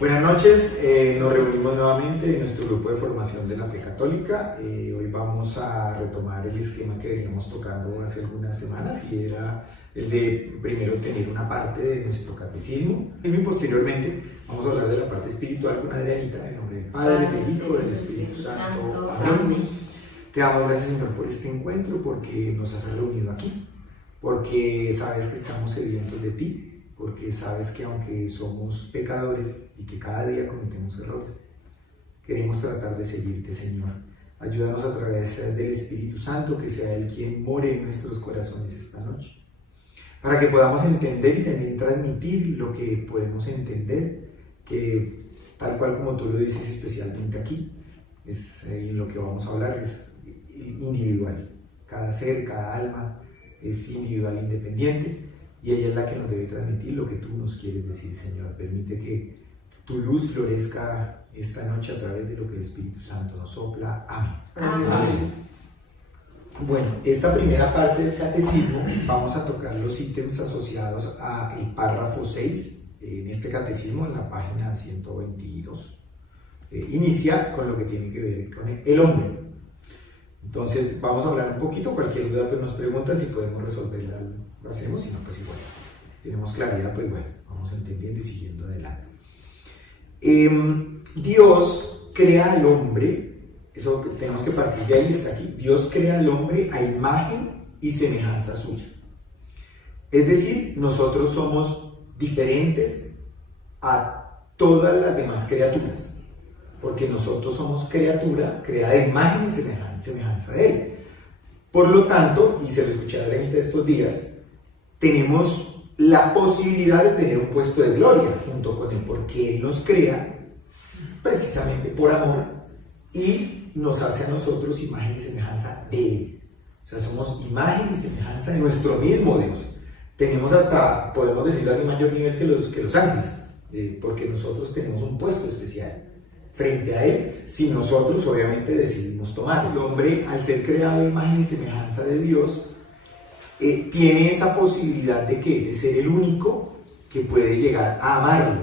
Buenas noches, nos reunimos nuevamente en nuestro grupo de formación de la fe católica. Hoy vamos a retomar el esquema que veníamos tocando hace algunas semanas y era el de primero tener una parte de nuestro catecismo y posteriormente vamos a hablar de la parte espiritual con Adrianita en nombre del Padre, del Hijo, del Espíritu Santo. Amén. Te damos gracias, Señor, por este encuentro, porque nos has reunido aquí, porque sabes que estamos sedientos de ti, porque sabes que aunque somos pecadores y que cada día cometemos errores, queremos tratar de seguirte, Señor. Ayúdanos a través del Espíritu Santo, que sea Él quien more en nuestros corazones esta noche, para que podamos entender y también transmitir lo que podemos entender, que tal cual como tú lo dices especialmente aquí, en lo que vamos a hablar es individual. Cada ser, cada alma es individual e independiente, y ella es la que nos debe transmitir lo que tú nos quieres decir, Señor. Permite que tu luz florezca esta noche a través de lo que el Espíritu Santo nos sopla. Amén. Amén. Bueno, esta primera parte del catecismo vamos a tocar los ítems asociados al párrafo 6 en este catecismo, en la página 122. Inicia con lo que tiene que ver con el hombre. Entonces vamos a hablar un poquito, cualquier duda pues nos preguntan, si podemos resolverla lo hacemos, si no pues igual tenemos claridad, pues bueno, vamos entendiendo y siguiendo adelante. Dios crea al hombre, eso tenemos que partir de ahí, está aquí. Dios crea al hombre a imagen y semejanza suya, es decir, nosotros somos diferentes a todas las demás criaturas, porque nosotros somos criatura creada a imagen y semejanza de Él. Por lo tanto, y se lo escuché a Adrianita estos días, tenemos la posibilidad de tener un puesto de gloria junto con Él, porque Él nos crea precisamente por amor y nos hace a nosotros imagen y semejanza de Él. O sea, somos imagen y semejanza de nuestro mismo Dios. Tenemos hasta, podemos decirlo así, mayor nivel que los ángeles, porque nosotros tenemos un puesto especial frente a Él, si nosotros obviamente decidimos tomarlo. El hombre, al ser creado a imagen y semejanza de Dios, tiene esa posibilidad de ser el único que puede llegar a amarlo.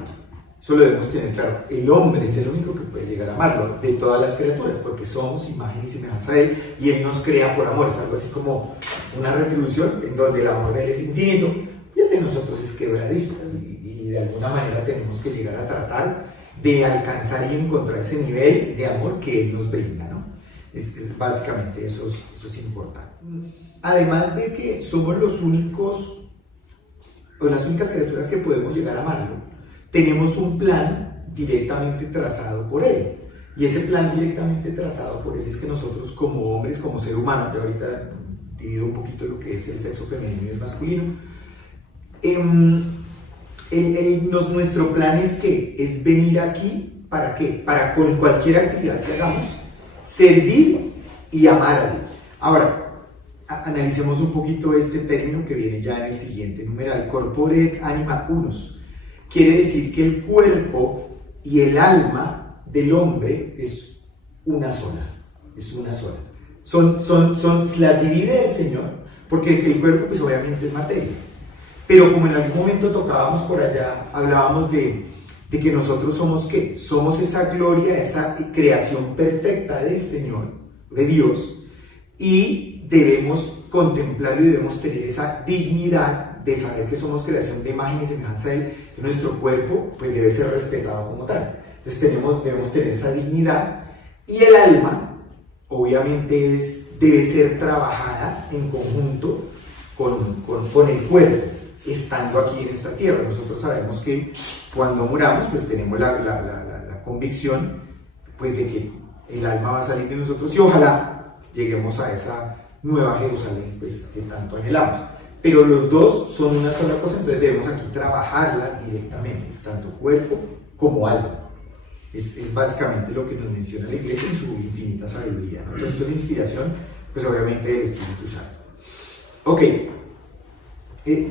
Eso lo debemos tener claro. El hombre es el único que puede llegar a amarlo de todas las criaturas, porque somos imagen y semejanza de Él, y Él nos crea por amor. Es algo así como una retribución en donde el amor de Él es infinito y el de nosotros es quebradizo, y de alguna manera tenemos que llegar a tratar de alcanzar y encontrar ese nivel de amor que Él nos brinda, ¿no? Básicamente eso es importante. Además de que somos los únicos, o las únicas criaturas que podemos llegar a amarlo, tenemos un plan directamente trazado por Él. Y ese plan directamente trazado por Él es que nosotros como hombres, como ser humano, que ahorita divido un poquito lo que es el sexo femenino y el masculino, nuestro plan es que es venir aquí, ¿para qué? Para con cualquier actividad que hagamos, servir y amar a Dios. Ahora, analicemos un poquito este término que viene ya en el siguiente numeral, corpore anima unus. Quiere decir que el cuerpo y el alma del hombre es una sola, la divide el Señor, porque el cuerpo pues obviamente es materia. Pero como en algún momento tocábamos por allá, hablábamos de que nosotros somos ¿qué? Somos esa gloria, esa creación perfecta del Señor, de Dios, y debemos contemplarlo y debemos tener esa dignidad de saber que somos creación de imagen y semejanza de Él. Nuestro cuerpo pues debe ser respetado como tal. Entonces debemos tener esa dignidad, y el alma obviamente debe ser trabajada en conjunto con el cuerpo, estando aquí en esta tierra. Nosotros sabemos que cuando muramos pues tenemos la convicción pues de que el alma va a salir de nosotros y ojalá lleguemos a esa nueva Jerusalén pues que tanto anhelamos, pero los dos son una sola cosa. Entonces debemos aquí trabajarla directamente, tanto cuerpo como alma. Es básicamente lo que nos menciona la Iglesia en su infinita sabiduría, ¿no? Esto es inspiración pues obviamente del Espíritu Santo. Ok,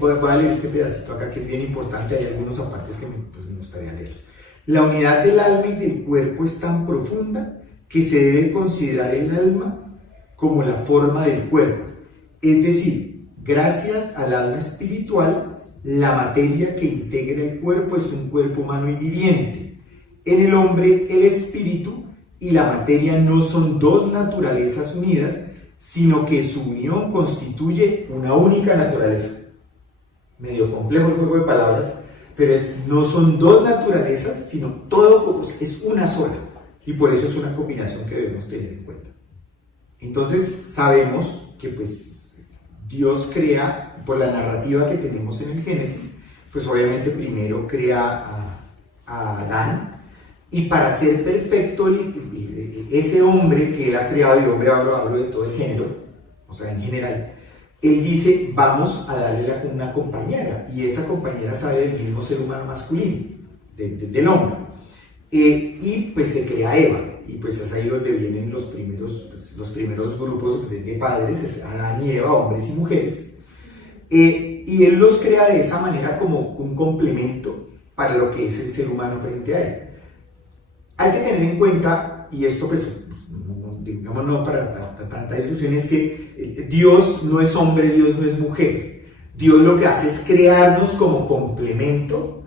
voy a leer este pedacito acá que es bien importante. Hay algunos apartes que me gustaría leerlos. La unidad del alma y del cuerpo es tan profunda que se debe considerar el alma como la forma del cuerpo, es decir, gracias al alma espiritual, la materia que integra el cuerpo es un cuerpo humano y viviente, En el hombre, el espíritu y la materia no son dos naturalezas unidas, sino que su unión constituye una única naturaleza. Medio complejo el juego de palabras, pero no son dos naturalezas, sino todo es una sola. Y por eso es una combinación que debemos tener en cuenta. Entonces sabemos que pues Dios crea, por la narrativa que tenemos en el Génesis, pues obviamente primero crea a Adán, y para ser perfecto ese hombre que él ha creado, y hombre hablo de todo el género, o sea en general, él dice vamos a darle una compañera, y esa compañera sale del mismo ser humano masculino, del hombre, y pues se crea Eva, y pues es ahí donde vienen los primeros grupos de padres, es Adán y Eva, hombres y mujeres, y él los crea de esa manera como un complemento para lo que es el ser humano frente a él. Hay que tener en cuenta, y esto pues digamos no para tanta discusión, es que Dios no es hombre, Dios no es mujer. Dios lo que hace es crearnos como complemento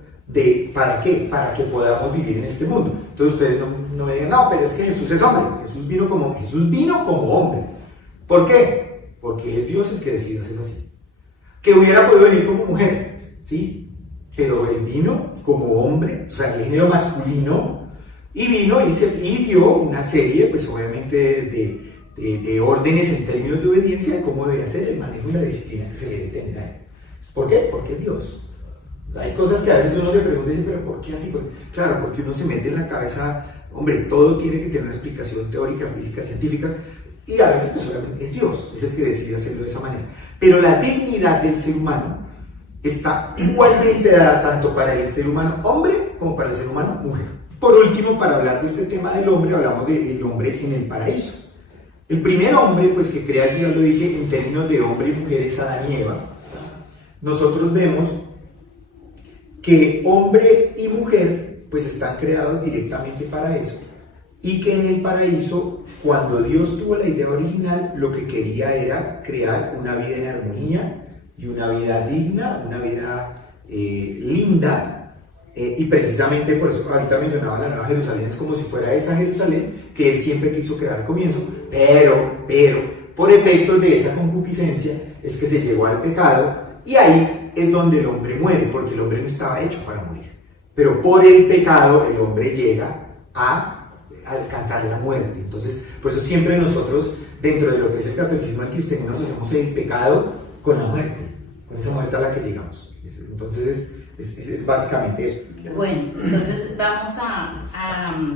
¿para qué? Para que podamos vivir en este mundo. Entonces ustedes no me digan, no, pero es que Jesús es hombre. Jesús vino como hombre. ¿Por qué? Porque es Dios el que decide hacerlo así. Que hubiera podido venir como mujer, ¿sí? Pero él vino como hombre, o sea, el género masculino, y vino y dio una serie, pues obviamente, de órdenes en términos de obediencia de cómo debe hacer el manejo y la disciplina que se debe tener a él. ¿Por qué? Porque es Dios. O sea, hay cosas que a veces uno se pregunta y dice, pero ¿por qué así? Claro, porque uno se mete en la cabeza, hombre, todo tiene que tener una explicación teórica, física, científica, y a veces pues solamente es Dios, es el que decide hacerlo de esa manera. Pero la dignidad del ser humano está igualmente dada tanto para el ser humano hombre como para el ser humano mujer. Por último, para hablar de este tema del hombre, hablamos del hombre en el paraíso. El primer hombre, pues que crea Dios, lo dije, en términos de hombre y mujer, es Adán y Eva. Nosotros vemos que hombre y mujer, pues están creados directamente para eso. Y que en el paraíso, cuando Dios tuvo la idea original, lo que quería era crear una vida en armonía y una vida digna, una vida linda. Y precisamente por eso ahorita mencionaba la Nueva Jerusalén, es como si fuera esa Jerusalén que él siempre quiso crear al comienzo, pero por efectos de esa concupiscencia es que se llegó al pecado, y ahí es donde el hombre muere, porque el hombre no estaba hecho para morir, pero por el pecado el hombre llega a alcanzar la muerte. Entonces, por eso siempre nosotros, dentro de lo que es el catolicismo, el cristianismo, asociamos el pecado con la muerte, con esa muerte a la que llegamos. Entonces es básicamente eso. Bueno, entonces vamos a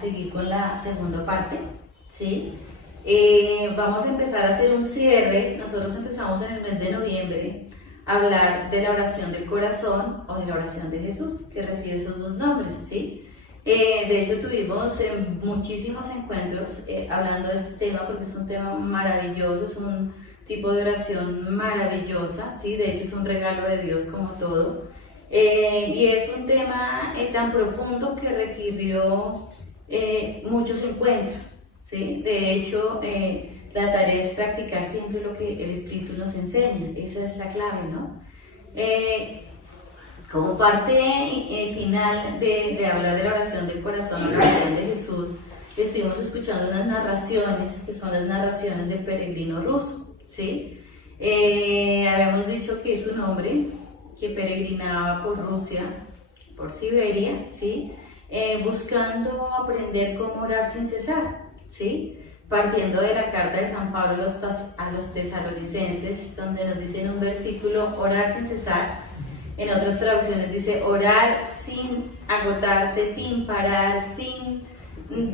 seguir con la segunda parte, ¿sí? Vamos a empezar a hacer un cierre. Nosotros empezamos en el mes de noviembre a hablar de la oración del corazón o de la oración de Jesús, que recibe esos dos nombres, ¿sí? De hecho tuvimos muchísimos encuentros hablando de este tema, porque es un tema maravilloso, es un tipo de oración maravillosa, ¿sí? De hecho es un regalo de Dios como todo, y es un tema tan profundo que requirió muchos encuentros, ¿sí? De hecho trataré de practicar siempre lo que el Espíritu nos enseña, esa es la clave, ¿no? Como parte final de hablar de la oración del corazón o la oración de Jesús, estuvimos escuchando unas narraciones que son las narraciones del peregrino ruso, ¿sí? Habíamos dicho que es un hombre que peregrinaba por Rusia, por Siberia, ¿sí? Buscando aprender cómo orar sin cesar, ¿sí? Partiendo de la carta de San Pablo a los tesalonicenses, donde nos dice en un versículo, orar sin cesar. En otras traducciones dice, orar sin agotarse, sin parar, sin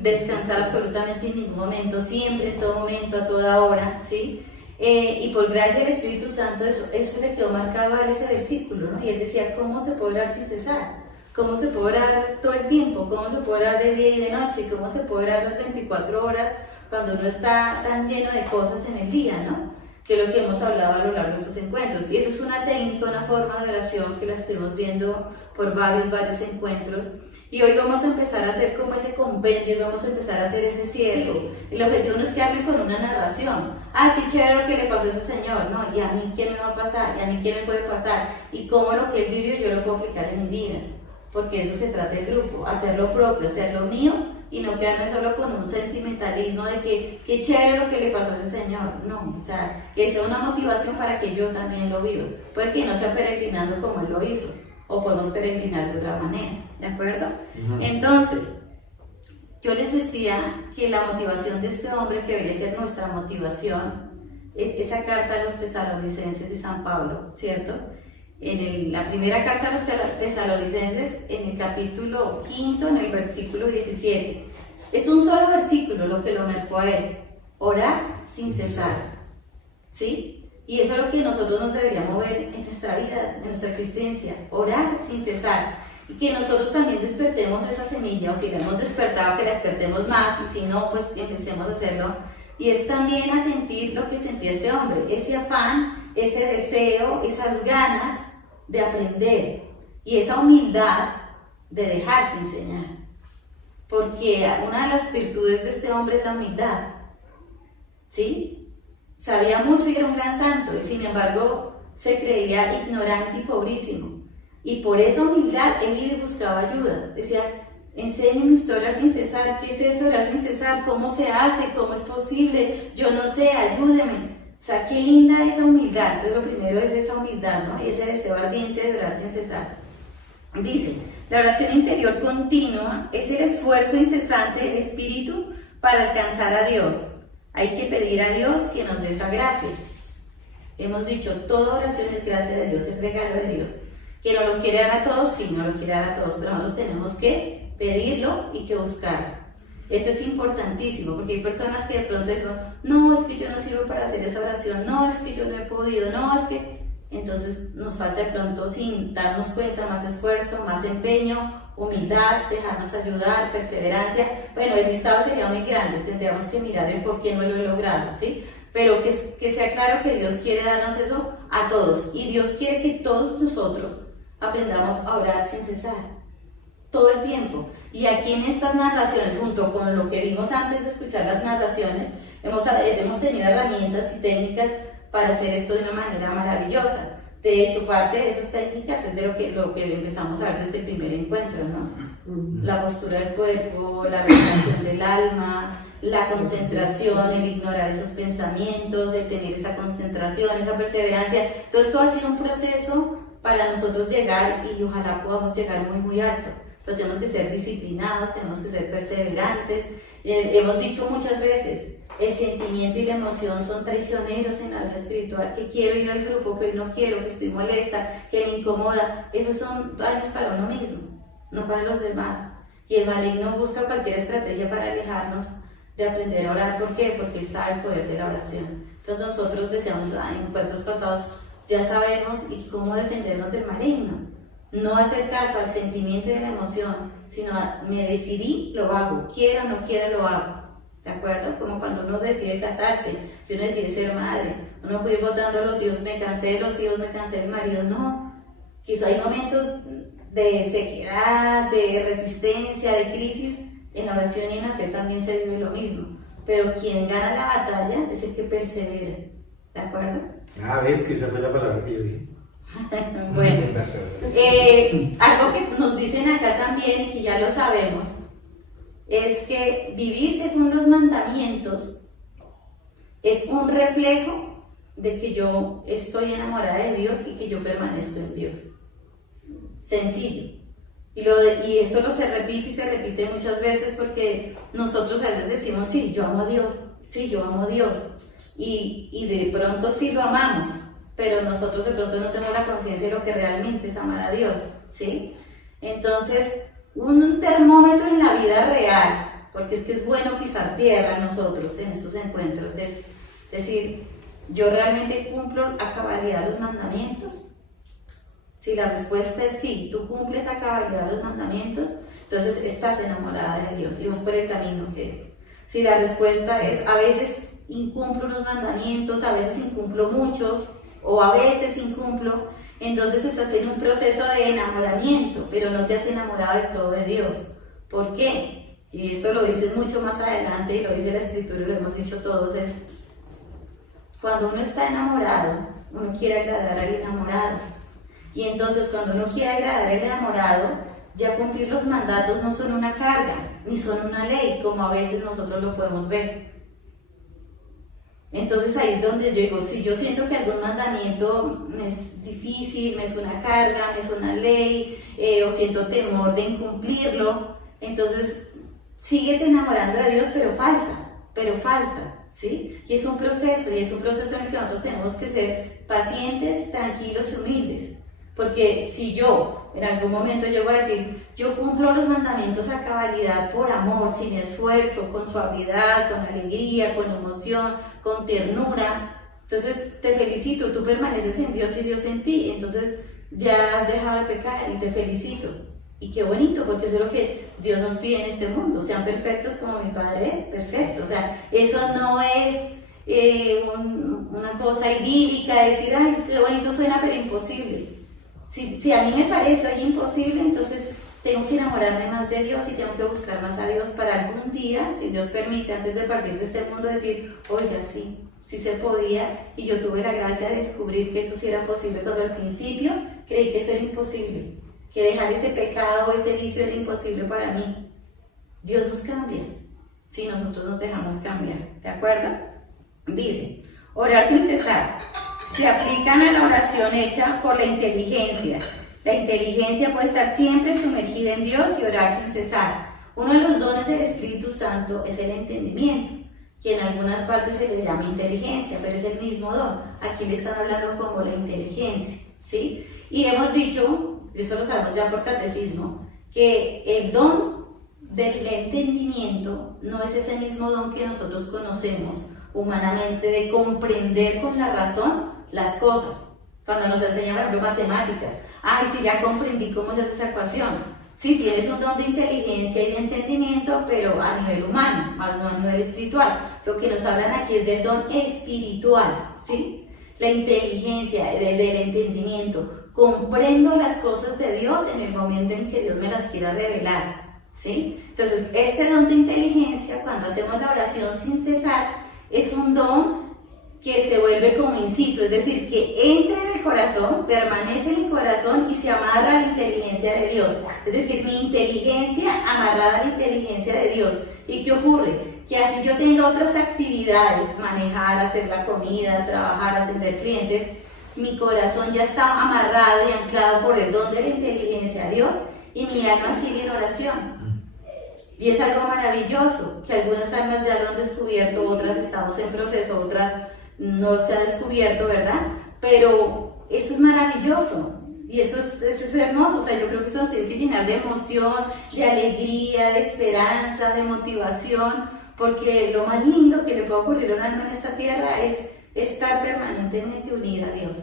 descansar absolutamente en ningún momento, siempre, en todo momento, a toda hora, ¿sí? Y por gracia del Espíritu Santo eso le quedó marcado a ese versículo, ¿no? Y él decía, ¿cómo se puede orar sin cesar? ¿Cómo se puede orar todo el tiempo? ¿Cómo se puede orar de día y de noche? ¿Cómo se puede orar las 24 horas cuando uno está tan lleno de cosas en el día, ¿no? Que es lo que hemos hablado a lo largo de estos encuentros. Y eso es una técnica, una forma de oración que la estuvimos viendo por varios encuentros. Y hoy vamos a empezar a hacer como ese compendio, vamos a empezar a hacer ese cierre. El objetivo no es quedarme con una narración. Ah, qué chévere lo que le pasó a ese señor, ¿no? ¿Y a mí qué me va a pasar? ¿Y a mí qué me puede pasar? Y cómo lo que él vivió yo lo puedo aplicar en mi vida. porque eso se trata del grupo, hacer lo propio, hacer lo mío y no quedarme solo con un sentimentalismo de que qué chévere lo que le pasó a ese señor. No, o sea, que sea una motivación para que yo también lo viva. Puede que no sea peregrinando como él lo hizo, o podemos peregrinar de otra manera, ¿de acuerdo? Entonces, yo les decía que la motivación de este hombre, que debería ser nuestra motivación, es esa carta a los tesalonicenses de San Pablo, ¿cierto? La primera carta a los tesalonicenses, en el capítulo 5, en el versículo 17. Es un solo versículo lo que lo marcó a él. Orar sin cesar. ¿Sí? Y eso es lo que nosotros nos deberíamos ver en nuestra vida, en nuestra existencia. Orar sin cesar. Y que nosotros también despertemos esa semilla, o si la hemos despertado, que la despertemos más, y si no, pues empecemos a hacerlo. Y es también a sentir lo que sentía este hombre, ese afán, ese deseo, esas ganas de aprender y esa humildad de dejarse enseñar. Porque una de las virtudes de este hombre es la humildad. ¿Sí? Sabía mucho y era un gran santo, y sin embargo se creía ignorante y pobrísimo. Y por esa humildad él iba y buscaba ayuda. Decía, enséñeme usted a orar sin cesar. ¿Qué es eso, orar sin cesar? ¿Cómo se hace? ¿Cómo es posible? Yo no sé, ayúdeme. O sea, qué linda esa humildad. Entonces lo primero es esa humildad, ¿no? Y ese deseo ardiente de orar sin cesar. Dice, la oración interior continua es el esfuerzo incesante del espíritu para alcanzar a Dios. Hay que pedir a Dios que nos dé esa gracia. Hemos dicho, toda oración es gracia de Dios, es regalo de Dios. Que no lo quiere dar a todos, sí, no lo quiere dar a todos, pero nosotros tenemos que pedirlo y que buscarlo. Esto es importantísimo, porque hay personas que de pronto dicen, no, es que yo no sirvo para hacer esa oración, no, es que yo no he podido, no, es que... Entonces nos falta de pronto, sin darnos cuenta, más esfuerzo, más empeño, humildad, dejarnos ayudar, perseverancia. Bueno, el listado sería muy grande, tendríamos que mirar el por qué no lo he logrado, ¿sí? Pero que sea claro que Dios quiere darnos eso a todos, y Dios quiere que todos nosotros aprendamos a orar sin cesar, todo el tiempo. Y aquí en estas narraciones, junto con lo que vimos antes de escuchar las narraciones, hemos tenido herramientas y técnicas para hacer esto de una manera maravillosa. De hecho, parte de esas técnicas es de lo que empezamos a ver desde el primer encuentro, ¿no? La postura del cuerpo, la respiración del alma, la concentración, el ignorar esos pensamientos, el tener esa concentración, esa perseverancia. Entonces, todo ha sido un proceso para nosotros llegar, y ojalá podamos llegar muy, muy alto. Pero tenemos que ser disciplinados, tenemos que ser perseverantes. Hemos dicho muchas veces, el sentimiento y la emoción son traicioneros en la vida espiritual, que quiero ir al grupo, que hoy no quiero, que estoy molesta, que me incomoda. Esos son daños para uno mismo, no para los demás. Y el maligno busca cualquier estrategia para alejarnos de aprender a orar. ¿Por qué? Porque él sabe el poder de la oración. Entonces nosotros deseamos, en encuentros pasados, ya sabemos y cómo defendernos del maligno. No hacer caso al sentimiento y a la emoción, sino me decidí, lo hago, quiero o no quiero, lo hago. ¿De acuerdo? Como cuando uno decide casarse, que uno decide ser madre. Uno puede ir votando a los hijos, me cansé de los hijos, me cansé del marido. No, quizá hay momentos de sequedad, de resistencia, de crisis. En la oración y en la fe también se vive lo mismo. Pero quien gana la batalla es el que persevera. ¿De acuerdo? Ves que esa fue la palabra que yo dije. Bueno, algo que nos dicen acá también, y que ya lo sabemos, es que vivir según los mandamientos es un reflejo de que yo estoy enamorada de Dios y que yo permanezco en Dios. Sencillo. Y esto se repite y se repite muchas veces, porque nosotros a veces decimos, sí, yo amo a Dios, sí, yo amo a Dios. Y de pronto sí lo amamos, pero nosotros de pronto no tenemos la conciencia de lo que realmente es amar a Dios, ¿sí? Entonces, un termómetro en la vida real, porque es que es bueno pisar tierra nosotros en estos encuentros, es decir, ¿yo realmente cumplo a cabalidad los mandamientos? Si la respuesta es sí, tú cumples a cabalidad los mandamientos, entonces estás enamorada de Dios y vas por el camino que es. Si la respuesta es a veces incumplo los mandamientos, a veces incumplo muchos, o a veces incumplo, entonces estás en un proceso de enamoramiento, pero no te has enamorado del todo de Dios. ¿Por qué? Y esto lo dicen mucho más adelante, y lo dice la Escritura, y lo hemos dicho todos, es cuando uno está enamorado, uno quiere agradar al enamorado. Y entonces cuando uno quiere agradar al enamorado, ya cumplir los mandatos no son una carga, ni son una ley, como a veces nosotros lo podemos ver. Entonces ahí es donde yo digo, si yo siento que algún mandamiento me es difícil, me es una carga, me es una ley, o siento temor de incumplirlo, entonces síguete enamorando de Dios, pero falta, ¿sí? Y es un proceso en el que nosotros tenemos que ser pacientes, tranquilos y humildes. Porque si yo, en algún momento yo voy a decir, yo cumplo los mandamientos a cabalidad por amor, sin esfuerzo, con suavidad, con alegría, con emoción, con ternura, entonces te felicito, tú permaneces en Dios y Dios en ti, entonces ya has dejado de pecar y te felicito. Y qué bonito, porque eso es lo que Dios nos pide en este mundo, sean perfectos como mi Padre es perfecto. O sea, eso no es una cosa idílica, decir, ay, qué bonito suena, pero imposible. Si a mí me parece imposible, entonces tengo que enamorarme más de Dios y tengo que buscar más a Dios para algún día, si Dios permite, antes de partir de este mundo, decir, oiga, sí se podía, y yo tuve la gracia de descubrir que eso sí era posible, cuando al principio creí que eso era imposible, que dejar ese pecado o ese vicio era imposible para mí. Dios nos cambia, si nosotros nos dejamos cambiar, ¿de acuerdo? Dice, orar sin cesar. Se aplican a la oración hecha por la inteligencia. La inteligencia puede estar siempre sumergida en Dios y orar sin cesar. Uno de los dones del Espíritu Santo es el entendimiento, que en algunas partes se le llama inteligencia, pero es el mismo don. Aquí le están hablando como la inteligencia, ¿sí? Y hemos dicho, eso lo sabemos ya por catecismo, que el don del entendimiento no es ese mismo don que nosotros conocemos humanamente de comprender con la razón las cosas. Cuando nos enseñan, por ejemplo, matemáticas, ay, sí, ya comprendí cómo se hace esa ecuación. Sí, tienes un don de inteligencia y de entendimiento, pero a nivel humano, más no a nivel espiritual. Lo que nos hablan aquí es del don espiritual, ¿sí? La inteligencia, del entendimiento. Comprendo las cosas de Dios en el momento en que Dios me las quiera revelar, ¿sí? Entonces, este don de inteligencia, cuando hacemos la oración sin cesar, es un don que se vuelve como incito, es decir, que entra en el corazón, permanece en el corazón y se amarra a la inteligencia de Dios. Es decir, mi inteligencia amarrada a la inteligencia de Dios. ¿Y qué ocurre? Que así yo tenga otras actividades, manejar, hacer la comida, trabajar, atender clientes, mi corazón ya está amarrado y anclado por el don de la inteligencia a Dios y mi alma sigue en oración. Y es algo maravilloso, que algunas almas ya lo han descubierto, otras estamos en proceso, otras no se ha descubierto, ¿verdad? Pero eso es maravilloso y eso es hermoso. O sea, yo creo que esto nos tiene que llenar de emoción, de alegría, de esperanza, de motivación, porque lo más lindo que le puede ocurrir a un alma en esta tierra es estar permanentemente unida a Dios.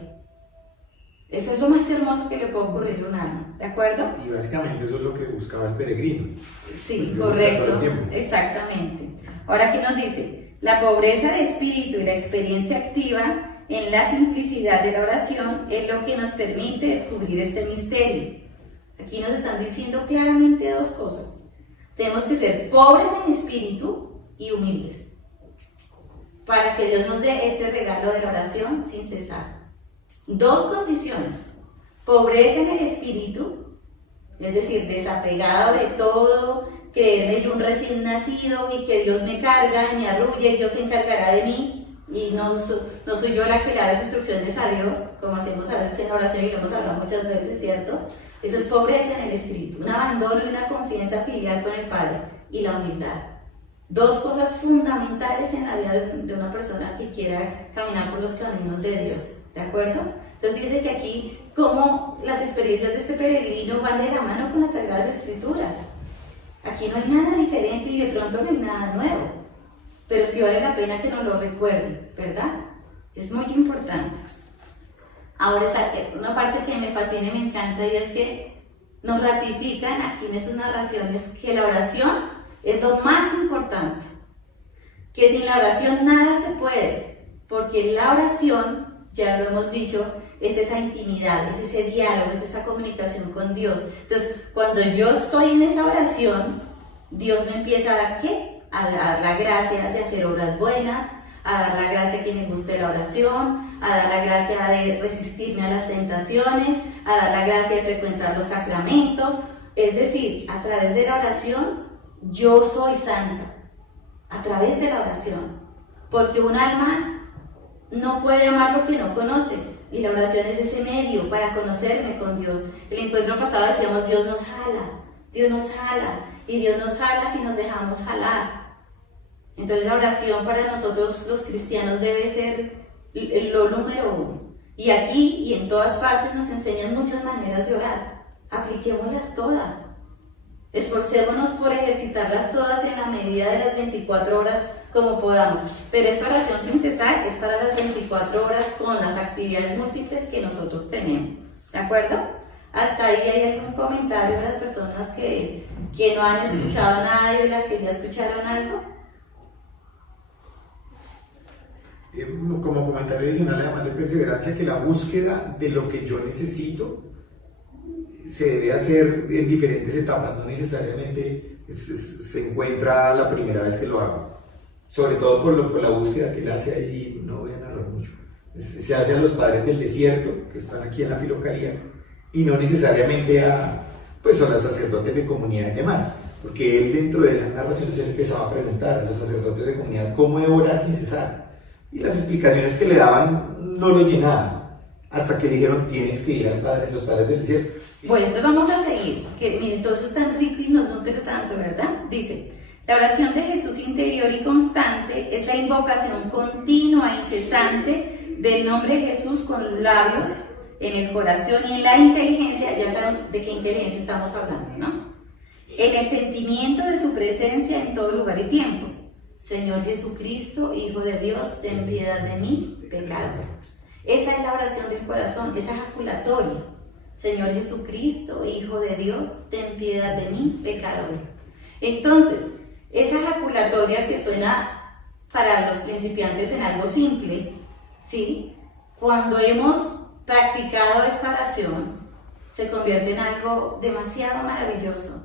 Eso es lo más hermoso que le puede ocurrir a un alma, ¿de acuerdo? Y básicamente eso es lo que buscaba el peregrino. Sí, correcto, exactamente. Ahora aquí nos dice, la pobreza de espíritu y la experiencia activa en la simplicidad de la oración es lo que nos permite descubrir este misterio. Aquí nos están diciendo claramente dos cosas. Tenemos que ser pobres en espíritu y humildes, para que Dios nos dé este regalo de la oración sin cesar. Dos condiciones: pobreza en el espíritu, es decir, desapegado de todo, creerme yo un recién nacido y que Dios me carga, me arrulla y Dios se encargará de mí, y no soy yo la que le da las instrucciones a Dios, como hacemos a veces en oración y lo hemos hablado muchas veces, ¿cierto? Eso es pobreza en el espíritu, un abandono y una confianza filial con el Padre, y la humildad. Dos cosas fundamentales en la vida de una persona que quiera caminar por los caminos de Dios, ¿de acuerdo? Entonces fíjense que aquí, como las experiencias de este peregrino van de la mano con las Sagradas Escrituras. Aquí no hay nada diferente y de pronto no hay nada nuevo, pero sí vale la pena que nos lo recuerden, ¿verdad? Es muy importante. Ahora, una parte que me fascina y me encanta, y es que nos ratifican aquí en estas narraciones que la oración es lo más importante, que sin la oración nada se puede, porque la oración, ya lo hemos dicho, es esa intimidad, es ese diálogo, es esa comunicación con Dios. Entonces, cuando yo estoy en esa oración, Dios me empieza a dar ¿qué? A dar la gracia de hacer obras buenas, a dar la gracia que me guste la oración, a dar la gracia de resistirme a las tentaciones, a dar la gracia de frecuentar los sacramentos, Es decir, a través de la oración, yo soy santa. A través de la oración. Porque un alma no puede amar lo que no conoce. Y la oración es ese medio para conocerme con Dios. El encuentro pasado decíamos, Dios nos jala, y Dios nos jala si nos dejamos jalar. Entonces la oración para nosotros los cristianos debe ser lo número uno. Y aquí y en todas partes nos enseñan muchas maneras de orar. Apliquémoslas todas. Esforcémonos por ejercitarlas todas en la medida de las 24 horas como podamos. Pero esta oración sin cesar es para las 24 horas con las actividades múltiples que nosotros tenemos. ¿De acuerdo? Hasta ahí hay algún comentario de las personas que no han escuchado nada y de las que ya escucharon algo. Como comentario adicional, además de perseverancia, que la búsqueda de lo que yo necesito se debe hacer en diferentes etapas, no necesariamente se encuentra la primera vez que lo hago, sobre todo por la búsqueda que él hace allí. No voy a narrar mucho, se hace a los padres del desierto que están aquí en la Filocalía y no necesariamente a los sacerdotes de comunidad y demás, porque él dentro de las narraciones él empezaba a preguntar a los sacerdotes de comunidad cómo he de orar sin cesar, y las explicaciones que le daban no lo llenaban, hasta que le dijeron tienes que ir a los padres del desierto. Bueno, entonces vamos a seguir, que miren, todo eso es tan rico y nos nutre tanto, ¿verdad? Dice, la oración de Jesús interior y constante es la invocación continua e incesante del nombre de Jesús con los labios, en el corazón y en la inteligencia, ya sabemos de qué inteligencia estamos hablando, ¿no? En el sentimiento de su presencia en todo lugar y tiempo. Señor Jesucristo, Hijo de Dios, ten piedad de mí, pecador. Esa es la oración del corazón, esa ejaculatoria. Señor Jesucristo, Hijo de Dios, ten piedad de mí, pecador. Entonces, esa ejaculatoria que suena para los principiantes en algo simple, ¿sí? Cuando hemos practicado esta oración, se convierte en algo demasiado maravilloso,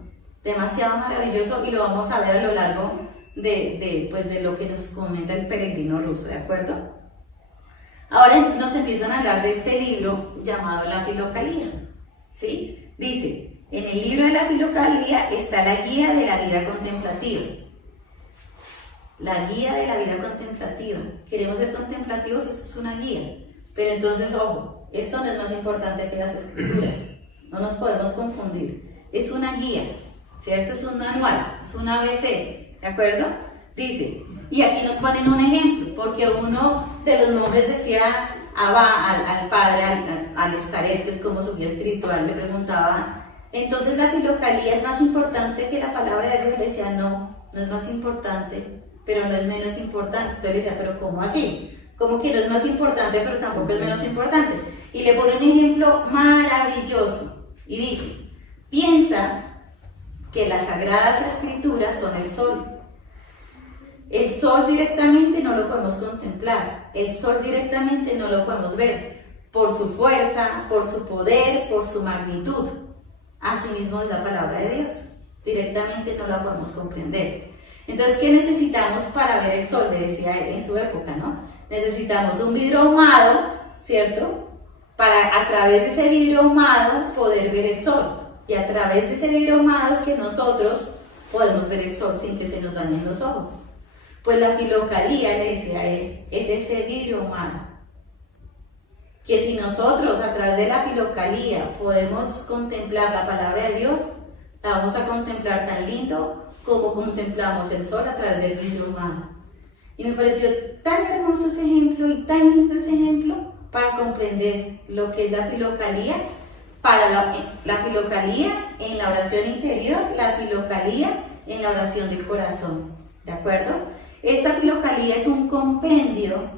y lo vamos a ver a lo largo de lo que nos comenta el peregrino ruso, ¿de acuerdo? Ahora nos empiezan a hablar de este libro llamado La Filocalía, ¿sí? Dice, en el libro de la Filocalía está la guía de la vida contemplativa. La guía de la vida contemplativa. Queremos ser contemplativos, esto es una guía. Pero entonces, ojo, esto no es más importante que las escrituras. No nos podemos confundir. Es una guía, ¿cierto? Es un manual, es un ABC, ¿de acuerdo? Dice, y aquí nos ponen un ejemplo, porque uno de los monjes decía al padre, al Estaret, que es como su guía espiritual, le preguntaba, entonces la Filocalía es más importante que la palabra de Dios. Le decía, no es más importante, pero no es menos importante. Entonces le decía, pero ¿cómo así? Como que no es más importante, pero tampoco es menos importante. Y le pone un ejemplo maravilloso, y dice, piensa que las Sagradas Escrituras son el sol. El sol directamente no lo podemos contemplar, el sol directamente no lo podemos ver, por su fuerza, por su poder, por su magnitud. Asimismo es la palabra de Dios, directamente no la podemos comprender. Entonces, ¿qué necesitamos para ver el sol? Le decía él en su época, ¿no? Necesitamos un vidrio ahumado, ¿cierto? Para a través de ese vidrio ahumado poder ver el sol. Y a través de ese vidrio ahumado es que nosotros podemos ver el sol sin que se nos dañen los ojos. Pues la Filocalía, le decía a él, es ese vidrio ahumado. Que si nosotros a través de la Filocalía podemos contemplar la palabra de Dios, la vamos a contemplar tan lindo como contemplamos el sol a través del vidrio ahumado. Y me pareció tan hermoso ese ejemplo y tan lindo ese ejemplo para comprender lo que es la Filocalía, para la Filocalía en la oración interior, la Filocalía en la oración del corazón, ¿de acuerdo? Esta Filocalía es un compendio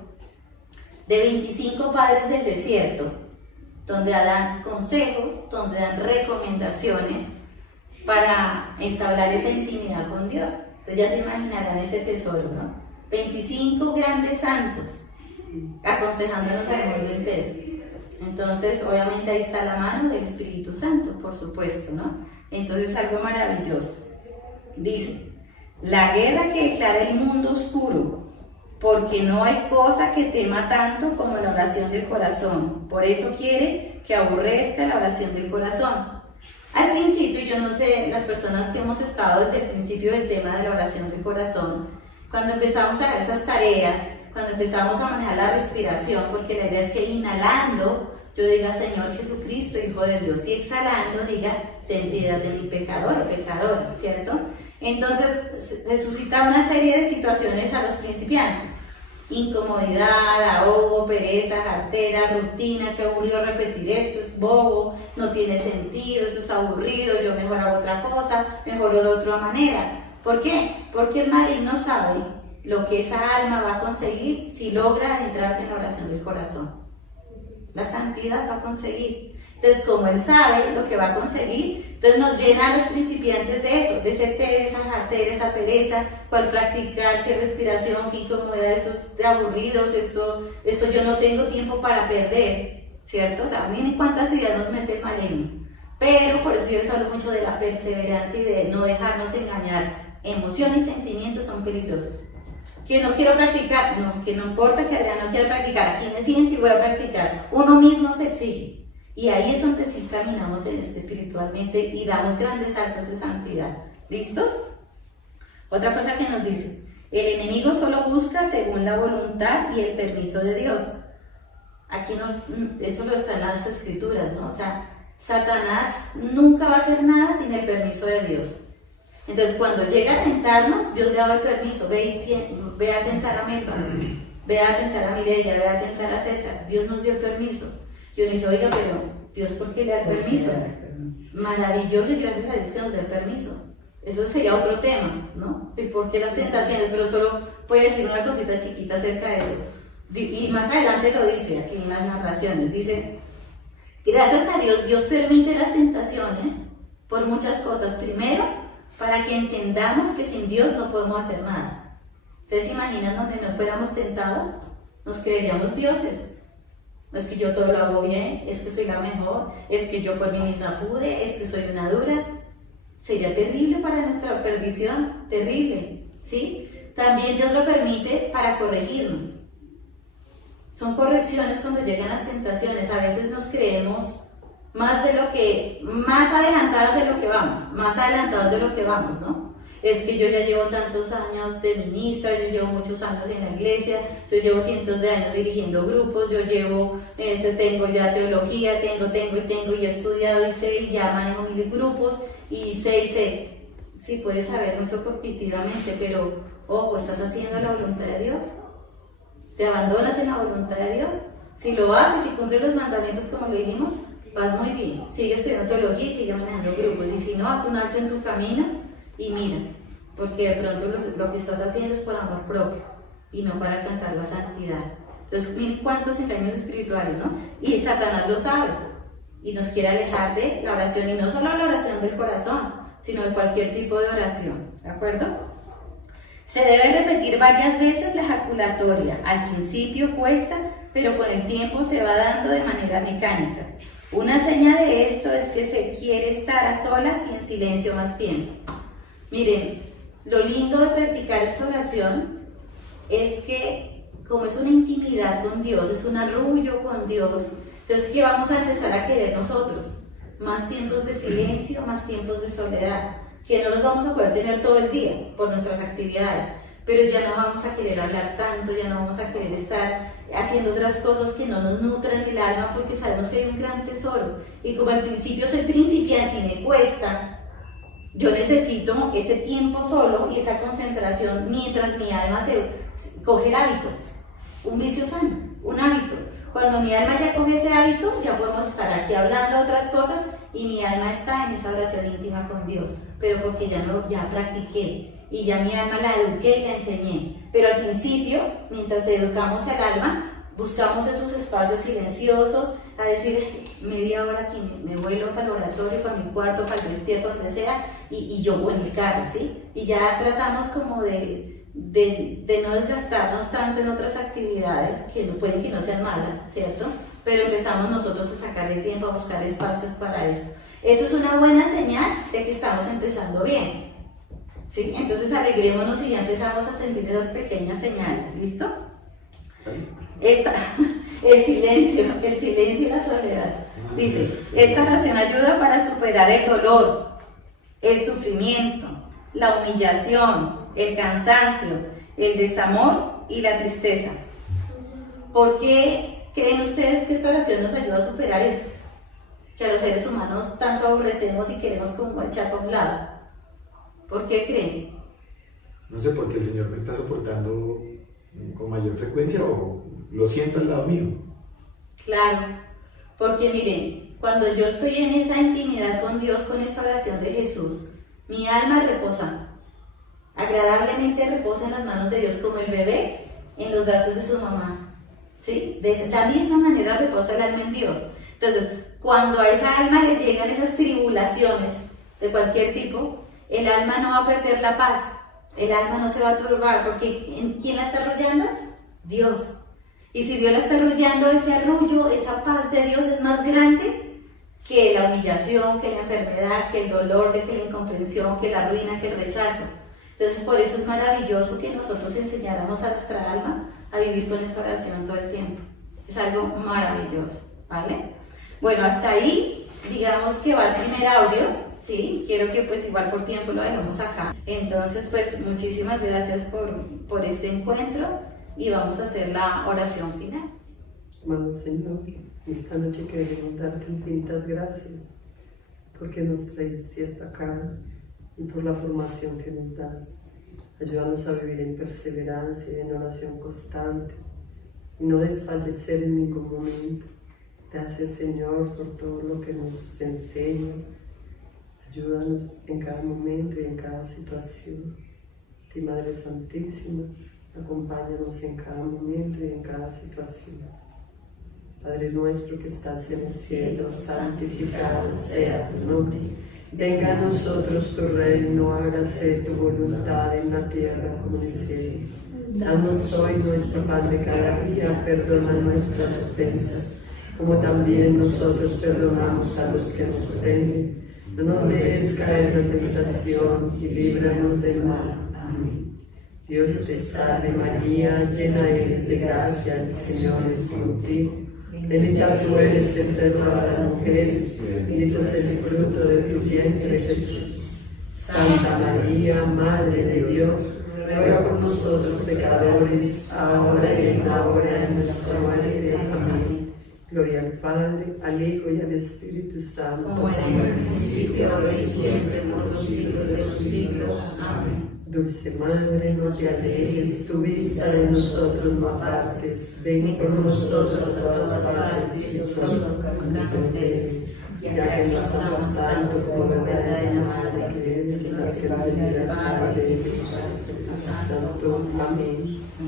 de 25 padres del desierto, donde dan consejos, donde dan recomendaciones para entablar esa intimidad con Dios. Entonces ya se imaginarán ese tesoro, ¿no? 25 grandes santos aconsejándonos al mundo entero. Entonces, obviamente ahí está la mano del Espíritu Santo, por supuesto, ¿no? Entonces es algo maravilloso. Dice, la guerra que declara el mundo oscuro, porque no hay cosa que tema tanto como la oración del corazón. Por eso quiere que aborrezca la oración del corazón. Al principio, yo no sé, las personas que hemos estado desde el principio del tema de la oración del corazón, cuando empezamos a hacer esas tareas, cuando empezamos a manejar la respiración, porque la idea es que inhalando yo diga Señor Jesucristo, Hijo de Dios, y exhalando diga ten piedad de mi pecador o pecadora, ¿cierto? Entonces se suscita una serie de situaciones a los principiantes: incomodidad, ahogo, pereza, jartera, rutina, que aburrido repetir esto, es bobo, no tiene sentido, eso es aburrido, yo mejor hago otra cosa, mejor lo de otra manera. ¿Por qué? Porque el maligno sabe lo que esa alma va a conseguir si logra entrar en la oración del corazón. La santidad va a conseguir. Entonces, como él sabe lo que va a conseguir, entonces nos llena a los principiantes de eso, de ese té, esa jartera, esa pereza, cuál practicar, qué respiración, qué incomodidad, estos de aburridos, esto yo no tengo tiempo para perder, ¿cierto? O sea, miren cuántas ideas nos mete el maligno. Pero por eso yo les hablo mucho de la perseverancia y de no dejarnos engañar. Emociones y sentimientos son peligrosos. Que no quiero practicar, no, es que no importa que Adrián no quiera practicar, aquí me siento y voy a practicar. Uno mismo se exige. Y ahí es donde sí caminamos espiritualmente y damos grandes saltos de santidad. ¿Listos? Otra cosa que nos dice: el enemigo solo busca según la voluntad y el permiso de Dios. Aquí esto lo está en las escrituras, ¿no? O sea, Satanás nunca va a hacer nada sin el permiso de Dios. Entonces, cuando llega a tentarnos, Dios le da el permiso: ve a tentar a Melvin, ve a tentar a Mireya, ve a tentar a César. Dios nos dio el permiso. Y uno dice: oiga, pero Dios, ¿por qué le da el permiso? Maravilloso, y gracias a Dios que nos dé el permiso. Eso sería otro tema, ¿no? ¿Y por qué las tentaciones? Pero solo puede decir una cosita chiquita acerca de eso. Y más adelante lo dice aquí en las narraciones. Dice: gracias a Dios, Dios permite las tentaciones por muchas cosas. Primero, para que entendamos que sin Dios no podemos hacer nada. ¿Ustedes se imaginan donde nos fuéramos tentados? Nos creeríamos dioses. Es que yo todo lo hago bien, es que soy la mejor, es que yo por mí misma pude, es que soy una dura. Sería terrible para nuestra perdición, terrible, ¿sí? También Dios lo permite para corregirnos. Son correcciones cuando llegan las tentaciones. A veces nos creemos más adelantadas de lo que vamos, ¿no? Es que yo ya llevo tantos años de ministra, yo llevo muchos años en la iglesia, yo llevo cientos de años dirigiendo grupos, yo tengo ya teología, tengo, y he estudiado y sé, y ya manejo 1000 grupos, y sé. Sí, puedes saber mucho cognitivamente, pero, ojo, ¿estás haciendo la voluntad de Dios? ¿Te abandonas en la voluntad de Dios? Si lo haces y cumples los mandamientos como lo dijimos, vas muy bien. Sigue estudiando teología y sigue manejando grupos, y si no, haz un alto en tu camino y mira, porque de pronto lo que estás haciendo es por amor propio y no para alcanzar la santidad. Entonces, miren cuántos engaños espirituales, ¿no? Y Satanás lo sabe y nos quiere alejar de la oración, y no solo la oración del corazón, sino de cualquier tipo de oración, ¿de acuerdo? Se debe repetir varias veces la ejaculatoria. Al principio cuesta, pero con el tiempo se va dando de manera mecánica. Una señal de esto es que se quiere estar a solas y en silencio más tiempo. Miren, lo lindo de practicar esta oración es que, como es una intimidad con Dios, es un arrullo con Dios, entonces que vamos a empezar a querer nosotros más tiempos de silencio, más tiempos de soledad, que no los vamos a poder tener todo el día por nuestras actividades, pero ya no vamos a querer hablar tanto, ya no vamos a querer estar haciendo otras cosas que no nos nutran el alma, porque sabemos que hay un gran tesoro. Y como al principio soy principiante y me cuesta, yo necesito ese tiempo solo y esa concentración mientras mi alma se coge el hábito, un vicio sano, un hábito. Cuando mi alma ya coge ese hábito, ya podemos estar aquí hablando de otras cosas y mi alma está en esa oración íntima con Dios, pero porque ya practiqué y ya mi alma la eduqué y la enseñé. Pero al principio, mientras educamos el alma, buscamos esos espacios silenciosos, a decir, media hora aquí me vuelo para el oratorio, para mi cuarto, para el despierto, donde sea, y yo voy en el carro, ¿sí? Y ya tratamos como de no desgastarnos tanto en otras actividades que pueden que no sean malas, ¿cierto? Pero empezamos nosotros a sacar el tiempo, a buscar espacios para esto. Eso es una buena señal de que estamos empezando bien, ¿sí? Entonces alegrémonos y ya empezamos a sentir esas pequeñas señales, ¿listo? el silencio y la soledad. Dice, esta oración ayuda para superar el dolor, el sufrimiento, la humillación, el cansancio, el desamor y la tristeza. ¿Por qué creen ustedes que esta oración nos ayuda a superar eso? Que a los seres humanos tanto aborrecemos y queremos como echar para un lado. ¿Por qué creen? No sé, porque el Señor me está soportando con mayor frecuencia o lo siento al lado mío. Claro, porque miren, cuando yo estoy en esa intimidad con Dios, con esta oración de Jesús, mi alma reposa, agradablemente reposa en las manos de Dios como el bebé en los brazos de su mamá. ¿Sí? De la misma manera reposa el alma en Dios. Entonces, cuando a esa alma le llegan esas tribulaciones de cualquier tipo, el alma no va a perder la paz, el alma no se va a turbar, porque ¿quién la está arrullando? Dios. Y si Dios la está arrullando, ese arrullo, esa paz de Dios es más grande que la humillación, que la enfermedad, que el dolor, que la incomprensión, que la ruina, que el rechazo. Entonces, por eso es maravilloso que nosotros enseñáramos a nuestra alma a vivir con esta oración todo el tiempo. Es algo maravilloso, ¿vale? Bueno, hasta ahí, digamos que va el primer audio, ¿sí? Quiero que pues igual por tiempo lo dejemos acá. Entonces, pues muchísimas gracias por este encuentro y vamos a hacer la oración final. Amado Señor, esta noche queremos darte infinitas gracias porque nos traíste hasta acá y por la formación que nos das. Ayúdanos a vivir en perseverancia y en oración constante y no desfallecer en ningún momento. Gracias, Señor, por todo lo que nos enseñas. Ayúdanos en cada momento y en cada situación. Ti, Madre Santísima, acompáñanos en cada momento y en cada situación. Padre nuestro que estás en el cielo, santificado sea tu nombre. Venga a nosotros tu reino, hágase tu voluntad en la tierra como en el cielo. Danos hoy nuestro pan de cada día, perdona nuestras ofensas, como también nosotros perdonamos a los que nos ofenden. No nos dejes caer en la tentación y líbranos del mal. Amén. Dios te salve María, llena eres de gracia, el Señor es contigo. Bendita tú eres entre todas las mujeres, bendito es el fruto de tu vientre Jesús. Santa María, Madre de Dios, ruega por nosotros pecadores, ahora y en la hora de nuestra muerte. Amén. Gloria al Padre, al Hijo y al Espíritu Santo. Como era en el principio, ahora y siempre, por los siglos de los siglos. Amén. Dulce Madre, no te alejes, tu vista de nosotros no apartes. Ven por nosotros a todas partes y solo caminos de él. Ya que nos amamos tanto como verdadera Madre, que eres la que va a llegar al Padre y Santo. Amén.